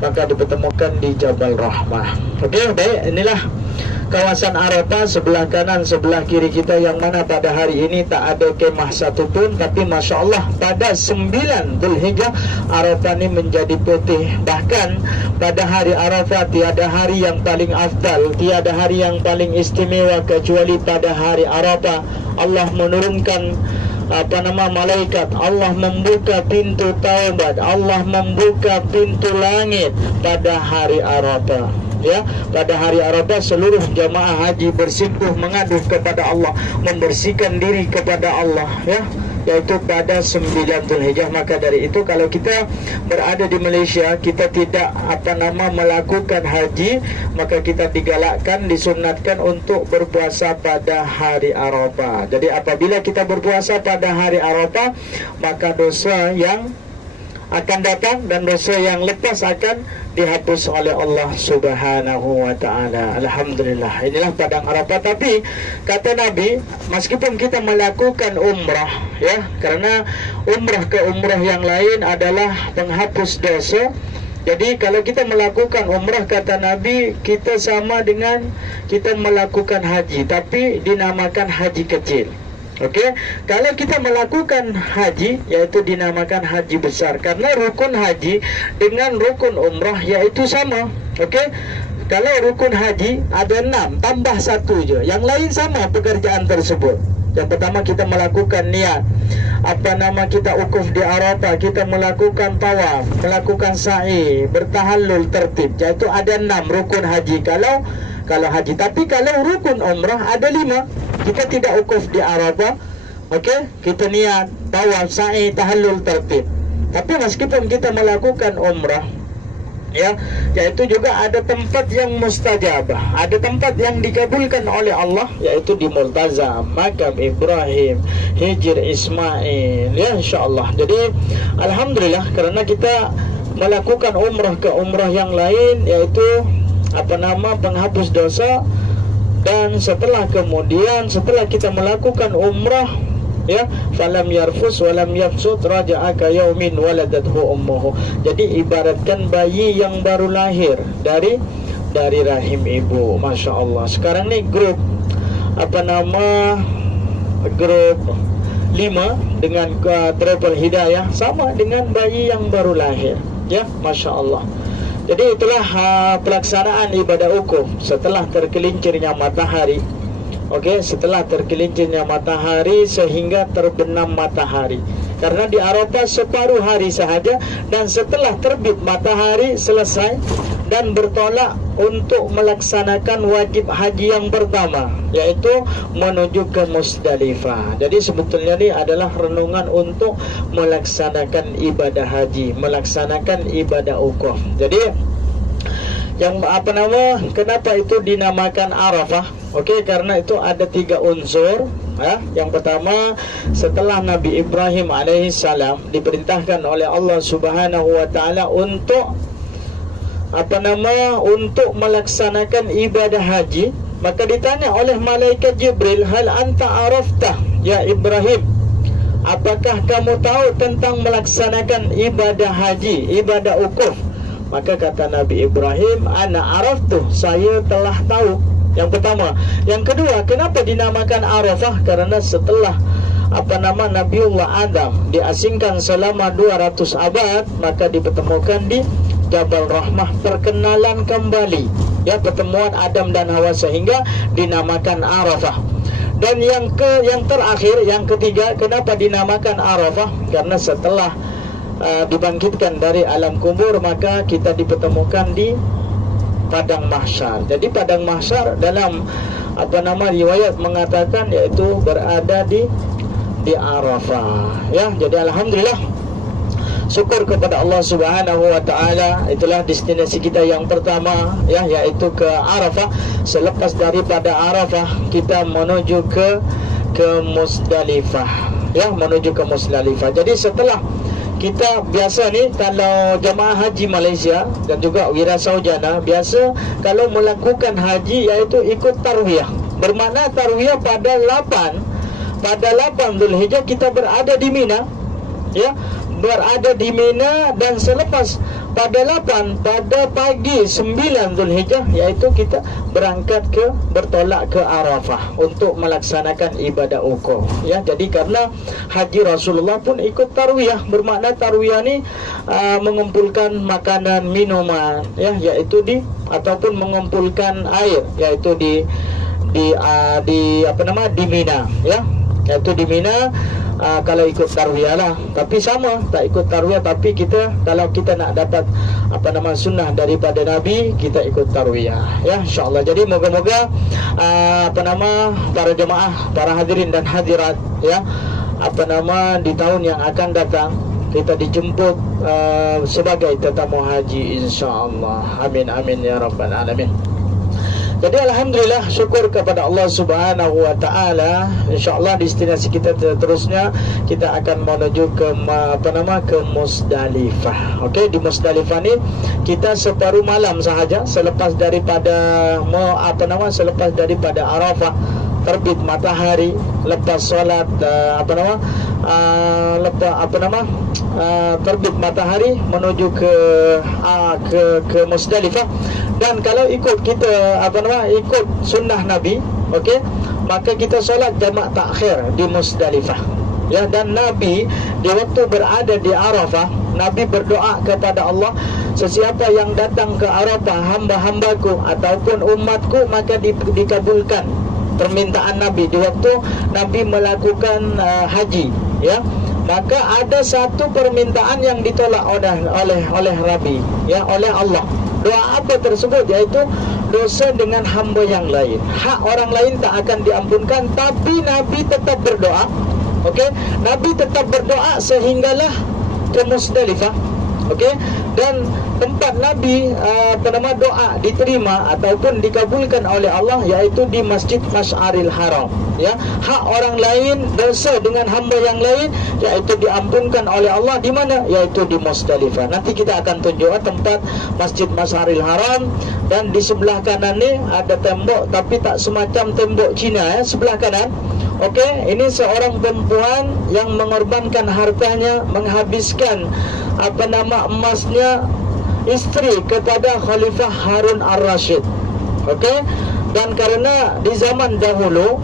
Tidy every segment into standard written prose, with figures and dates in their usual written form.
maka dipertemukan di Jabal Rahmah. Okey, baik, inilah kawasan Arafah, sebelah kanan sebelah kiri kita, yang mana pada hari ini tak ada kemah satupun. Tapi Masya Allah, pada 9 Dzulhijjah Arafah ini menjadi putih. Bahkan pada hari Arafah tiada hari yang paling afdal, tiada hari yang paling istimewa kecuali pada hari Arafah. Allah menurunkan malaikat, Allah membuka pintu taubat, Allah membuka pintu langit pada hari Arafah. Ya, pada hari Arafah seluruh jamaah haji bersimpuh mengadu kepada Allah, membersihkan diri kepada Allah, ya, yaitu pada 9 Dzulhijjah. Maka dari itu kalau kita berada di Malaysia, kita tidak melakukan haji, maka kita digalakkan, disunatkan untuk berpuasa pada hari Arafah. Jadi apabila kita berpuasa pada hari Arafah, maka dosa yang akan datang dan dosa yang lepas akan dihapus oleh Allah Subhanahu wa ta'ala. Alhamdulillah, inilah padang Arafah. Tapi kata Nabi, meskipun kita melakukan umrah, ya, karena umrah ke umrah yang lain adalah penghapus dosa. Jadi kalau kita melakukan umrah, kata Nabi, kita sama dengan kita melakukan haji, tapi dinamakan haji kecil. Okey, kalau kita melakukan haji, yaitu dinamakan haji besar, karena rukun haji dengan rukun umrah yaitu sama. Okey, kalau rukun haji ada 6 tambah 1 je, yang lain sama pekerjaan tersebut. Yang pertama, kita melakukan niat, kita ukuf di Arafah, kita melakukan tawaf, melakukan sa'i, bertahallul tertib, yaitu ada 6 rukun haji kalau haji. Tapi kalau rukun umrah ada 5. Kita tidak ukuf di Arafah, okey, kita niat, tawaf, sa'i, tahallul tertib. Tapi meskipun kita melakukan umrah, ya, yaitu juga ada tempat yang mustajabah, ada tempat yang dikabulkan oleh Allah, yaitu di Multazam, makam Ibrahim, Hijr Ismail, ya, insyaAllah. Jadi alhamdulillah, kerana kita melakukan umrah ke umrah yang lain, yaitu penghapus dosa. Dan setelah kita melakukan umrah, ya, falam yarfus walam yafsud raja'a ka yaumin waladathu ummuhu. Jadi ibaratkan bayi yang baru lahir dari rahim ibu. Masya Allah. Sekarang ni grup grup 5 dengan Travel Hidayah sama dengan bayi yang baru lahir, ya, Masya Allah. Jadi itulah pelaksanaan ibadah wukuf setelah tergelincirnya matahari. Okey, setelah tergelincirnya matahari sehingga terbenam matahari. Karena di Arafah separuh hari sahaja, dan setelah terbit matahari selesai dan bertolak untuk melaksanakan wajib haji yang pertama, yaitu menuju ke Musdalifah. Jadi sebetulnya ini adalah renungan untuk melaksanakan ibadah haji, melaksanakan ibadah wukuf. Jadi yang kenapa itu dinamakan Arafah? Okey, karena itu ada 3 unsur. Yang pertama, setelah Nabi Ibrahim alaihissalam diperintahkan oleh Allah Subhanahu wa taala untuk untuk melaksanakan ibadah haji, maka ditanya oleh malaikat Jibril, hal anta araftah ya Ibrahim, apakah kamu tahu tentang melaksanakan ibadah haji, ibadah wukuf? Maka kata Nabi Ibrahim, ana araftuh, saya telah tahu. Yang pertama. Yang kedua, kenapa dinamakan Arafah? Karena setelah Nabiullah Adam diasingkan selama 200 abad, maka dipertemukan di Jabal Rahmah, perkenalan kembali, ya, pertemuan Adam dan Hawa, sehingga dinamakan Arafah. Dan yang terakhir, yang ketiga, kenapa dinamakan Arafah? Karena setelah dibangkitkan dari alam kubur, maka kita dipertemukan di padang mahsyar. Jadi padang mahsyar dalam riwayat mengatakan yaitu berada di Arafah, ya. Jadi alhamdulillah, syukur kepada Allah Subhanahu wa taala. Itulah destinasi kita yang pertama, ya, yaitu ke Arafah. Selepas daripada Arafah kita menuju ke Musdalifah, ya, menuju ke Musdalifah. Jadi setelah kita biasa ni, kalau jemaah haji Malaysia dan juga wira saujana, biasa kalau melakukan haji yaitu ikut tarwiyah. Bermakna tarwiyah pada 8 Dzulhijjah kita berada di Mina, ya, berada di Mina. Dan selepas pada 8 pada pagi 9 Zulhijjah, iaitu kita bertolak ke Arafah untuk melaksanakan ibadah ukhuwah. Ya, jadi karena haji Rasulullah pun ikut tarwiyah, bermakna tarwiyah ni mengumpulkan makanan, minuman, ya, iaitu ataupun mengumpulkan air, iaitu di Mina, ya, iaitu di Mina. Kalau ikut tarwiyah lah, tapi sama tak ikut tarwiyah, tapi kalau kita nak dapat sunnah daripada Nabi, kita ikut tarwiyah, ya, insyaAllah. Jadi moga-moga para jemaah, para hadirin dan hadirat, ya, di tahun yang akan datang kita dijemput sebagai tetamu haji, insyaAllah. Amin amin ya rabbal alamin. Jadi alhamdulillah, syukur kepada Allah Subhanahu wa taala. Insyaallah destinasi kita terusnya kita akan menuju ke ke Musdalifah. Okey, di Musdalifah ni kita separuh malam sahaja selepas daripada Arafah, terbit matahari, lepas solat terbit matahari menuju ke Musdalifah. Dan kalau ikut kita ikut sunnah Nabi, okey, maka kita solat jamak takhir di Musdalifah. Ya, dan Nabi di waktu berada di Arafah, Nabi berdoa kepada Allah, sesiapa yang datang ke Arafah, hamba-hambaku ataupun umatku, maka dikabulkan permintaan Nabi di waktu Nabi melakukan haji, ya. Maka ada satu permintaan yang ditolak oleh Nabi, ya, oleh Allah. Doa apa tersebut? Yaitu dosa dengan hamba yang lain. Hak orang lain tak akan diampunkan, tapi Nabi tetap berdoa. Okey, Nabi tetap berdoa sehinggalah ke Musdalifah. Okey, dan tempat Nabi doa diterima ataupun dikabulkan oleh Allah, yaitu di Masjid Masy'aril Haram. Ya, hak orang lain, dosa dengan hamba yang lain, yaitu diampunkan oleh Allah di mana? Yaitu di Musdalifah. Nanti kita akan tunjuk tempat Masjid Masy'aril Haram, dan di sebelah kanan ni ada tembok, tapi tak semacam tembok Cina, ya, sebelah kanan. Okey, ini seorang perempuan yang mengorbankan hartanya, menghabiskan emasnya, isteri kepada Khalifah Harun Ar-Rasyid. Okey, dan karena di zaman dahulu,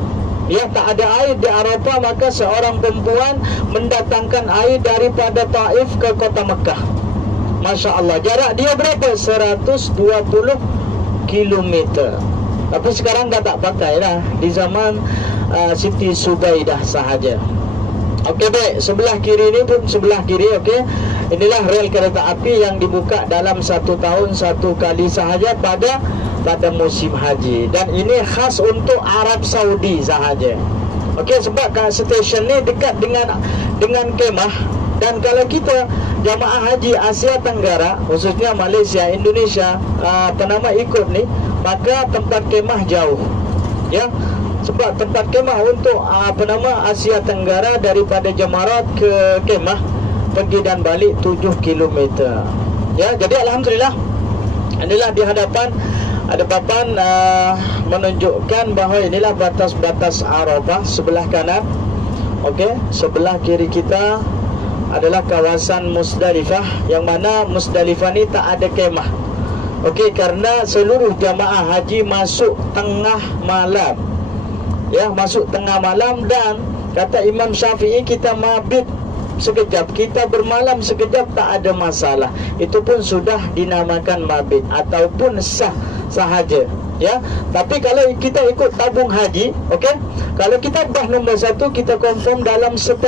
ya, tak ada air di Arafah, maka seorang perempuan mendatangkan air daripada Taif ke kota Mekah. Masya Allah, jarak dia berapa? 120 kilometer. Tapi sekarang dah tak pakai lah, di zaman Siti Subaidah sahaja. Okey, baik, sebelah kiri ni pun sebelah kiri, okey. Inilah rel kereta api yang dibuka dalam 1 tahun 1 kali sahaja pada musim haji, dan ini khas untuk Arab Saudi sahaja. Okey, sebab stesen ni dekat dengan kemah. Dan kalau kita jamaah haji Asia Tenggara, khususnya Malaysia, Indonesia, ikut ni, maka tempat kemah jauh, ya. Sebab tempat kemah untuk Asia Tenggara daripada Jamarat ke kemah pergi dan balik 7 km. Ya, jadi alhamdulillah, inilah di hadapan ada papan menunjukkan bahawa inilah batas-batas Arafah sebelah kanan. Okey, sebelah kiri kita adalah kawasan Musdalifah, yang mana Musdalifah ni tak ada kemah. Okey, karena seluruh jamaah haji masuk tengah malam. Ya, masuk tengah malam, dan kata Imam Syafi'i, kita mabit sekejap, kita bermalam sekejap, tak ada masalah. Itu pun sudah dinamakan mabit ataupun sah sahaja, ya. Tapi kalau kita ikut tabung haji, okey, kalau kita nombor 1, kita confirm dalam setengah